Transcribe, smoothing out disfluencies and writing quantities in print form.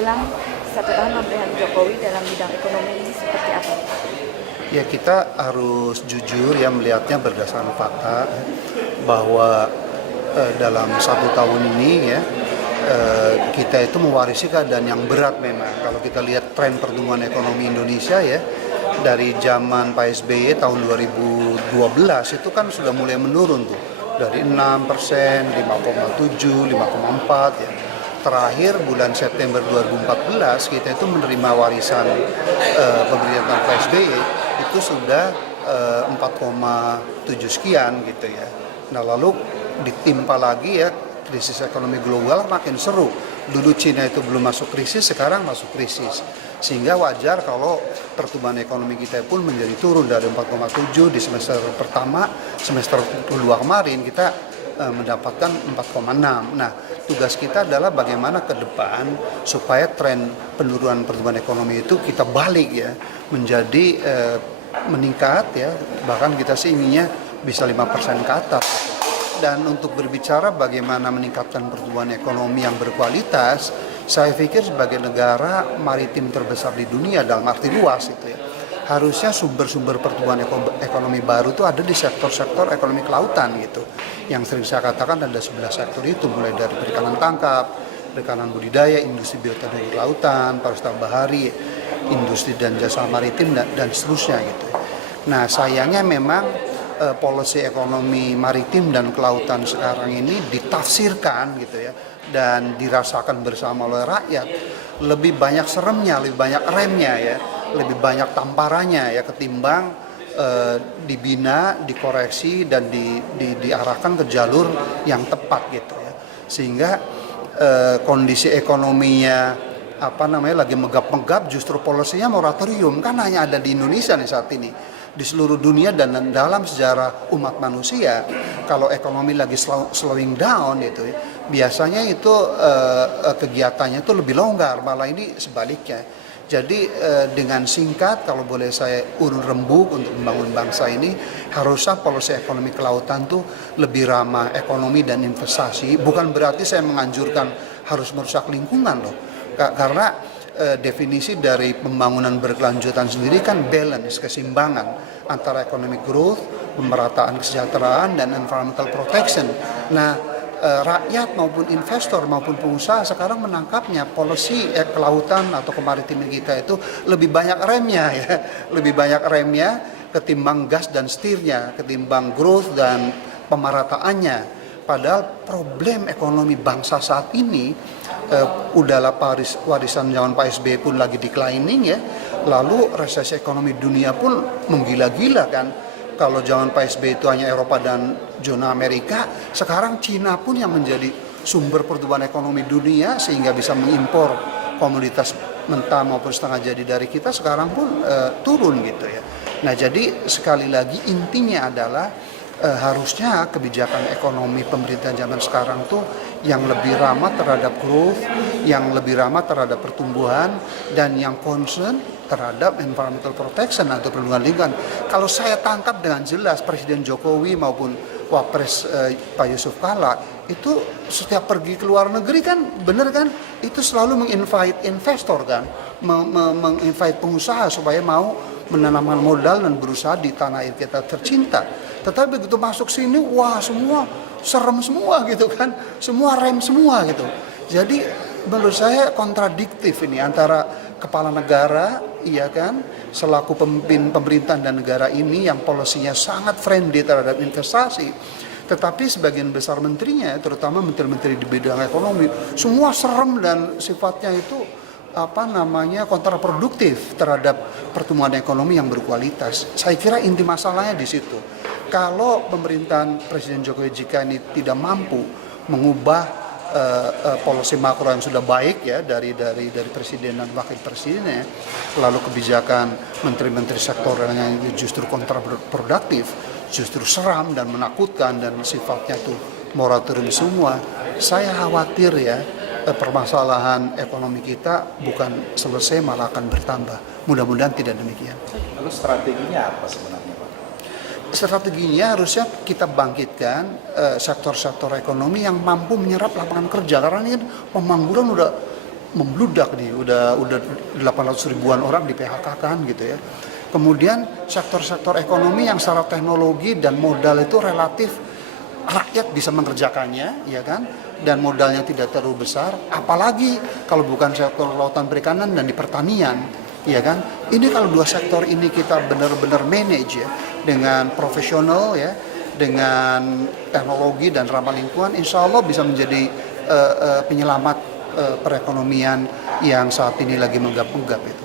menjelang 1 tahun pemerintahan Jokowi dalam bidang ekonomi ini seperti apa? Ya, kita harus jujur ya melihatnya berdasarkan fakta bahwa dalam 1 tahun ini ya kita itu mewarisi keadaan yang berat memang. Kalau kita lihat tren pertumbuhan ekonomi Indonesia ya dari zaman Pak SBY tahun 2012 itu kan sudah mulai menurun tuh dari 6%, 5,7, 5,4 ya. Terakhir bulan September 2014 kita itu menerima warisan pemerintahan Pak SBY itu sudah 4,7 sekian gitu ya. Nah lalu ditimpa lagi ya krisis ekonomi global makin seru. Dulu Cina itu belum masuk krisis, sekarang masuk krisis. Sehingga wajar kalau pertumbuhan ekonomi kita pun menjadi turun dari 4,7 di semester pertama, semester kedua kemarin kita mendapatkan 4,6. Nah, tugas kita adalah bagaimana ke depan supaya tren penurunan pertumbuhan ekonomi itu kita balik ya menjadi meningkat ya, bahkan kita sih inginnya bisa 5% ke atas. Dan untuk berbicara bagaimana meningkatkan pertumbuhan ekonomi yang berkualitas, saya pikir sebagai negara maritim terbesar di dunia dalam arti luas itu ya, harusnya sumber-sumber pertumbuhan ekonomi baru itu ada di sektor-sektor ekonomi kelautan gitu. Yang sering saya katakan ada 11 sektor itu, mulai dari perikanan tangkap, perikanan budidaya, industri bioteknologi kelautan, pariwisata bahari, industri dan jasa maritim dan seterusnya gitu. Nah sayangnya memang policy ekonomi maritim dan kelautan sekarang ini ditafsirkan gitu ya dan dirasakan bersama oleh rakyat lebih banyak seremnya, lebih banyak remnya ya, lebih banyak tamparannya ya ketimbang dibina, dikoreksi dan diarahkan ke jalur yang tepat gitu ya. Sehingga kondisi ekonominya lagi megap-megap, justru polisinya moratorium kan hanya ada di Indonesia nih saat ini. Di seluruh dunia dan dalam sejarah umat manusia kalau ekonomi lagi slowing down itu ya, biasanya itu kegiatannya itu lebih longgar, malah ini sebaliknya. Jadi dengan singkat kalau boleh saya urun rembuk untuk membangun bangsa ini, harusnya polisi ekonomi kelautan tuh lebih ramah ekonomi dan investasi. Bukan berarti saya menganjurkan harus merusak lingkungan loh, karena definisi dari pembangunan berkelanjutan sendiri kan balance, keseimbangan antara economic growth, pemerataan kesejahteraan dan environmental protection. Nah, rakyat maupun investor maupun pengusaha sekarang menangkapnya policy kelautan atau kemaritiman kita itu lebih banyak remnya ya, lebih banyak remnya ketimbang gas dan setirnya, ketimbang growth dan pemerataannya. Padahal problem ekonomi bangsa saat ini udahlah warisan zaman Pak SBY pun lagi declining ya. Lalu resesi ekonomi dunia pun menggila-gila kan. Kalau zaman Pak SBY itu hanya Eropa dan zona Amerika, sekarang Cina pun yang menjadi sumber pertumbuhan ekonomi dunia sehingga bisa mengimpor komoditas mentah maupun setengah jadi dari kita sekarang pun turun gitu ya. Nah jadi sekali lagi intinya adalah harusnya kebijakan ekonomi pemerintahan zaman sekarang tuh yang lebih ramah terhadap growth, yang lebih ramah terhadap pertumbuhan, dan yang concern terhadap environmental protection atau perlindungan lingkungan. Kalau saya tangkap dengan jelas Presiden Jokowi maupun Wapres Pak Yusuf Kalla itu setiap pergi ke luar negeri kan bener kan itu selalu menginvite investor kan, menginvite pengusaha supaya mau menanamkan modal dan berusaha di tanah air kita tercinta. Tetapi begitu masuk sini, wah semua serem semua gitu kan, semua rem semua gitu. Jadi menurut saya kontradiktif ini antara kepala negara, iya kan, selaku pemimpin pemerintahan dan negara ini yang polisinya sangat friendly terhadap investasi, tetapi sebagian besar menterinya, terutama menteri-menteri di bidang ekonomi, semua serem dan sifatnya itu kontraproduktif terhadap pertumbuhan ekonomi yang berkualitas. Saya kira inti masalahnya di situ. Kalau pemerintahan Presiden Jokowi jika ini tidak mampu mengubah polisi makro yang sudah baik ya dari presiden dan wakil presidennya, lalu kebijakan menteri-menteri sektoralnya justru kontraproduktif, justru seram dan menakutkan dan sifatnya itu moratorium semua. Saya khawatir ya permasalahan ekonomi kita bukan selesai malah akan bertambah. Mudah-mudahan tidak demikian. Lalu strateginya apa sebenarnya Pak? Strateginya harusnya kita bangkitkan sektor-sektor ekonomi yang mampu menyerap lapangan kerja, karena ini kan pengangguran udah membludak nih, udah 800 ribuan orang di PHK kan gitu ya. Kemudian sektor-sektor ekonomi yang secara teknologi dan modal itu relatif rakyat bisa mengerjakannya, ya kan, dan modalnya tidak terlalu besar, apalagi kalau bukan sektor kelautan perikanan dan di pertanian, ya kan. Ini kalau dua sektor ini kita benar-benar manage ya dengan profesional ya, dengan teknologi dan ramah lingkungan, insya Allah bisa menjadi penyelamat perekonomian yang saat ini lagi menggap-menggap itu.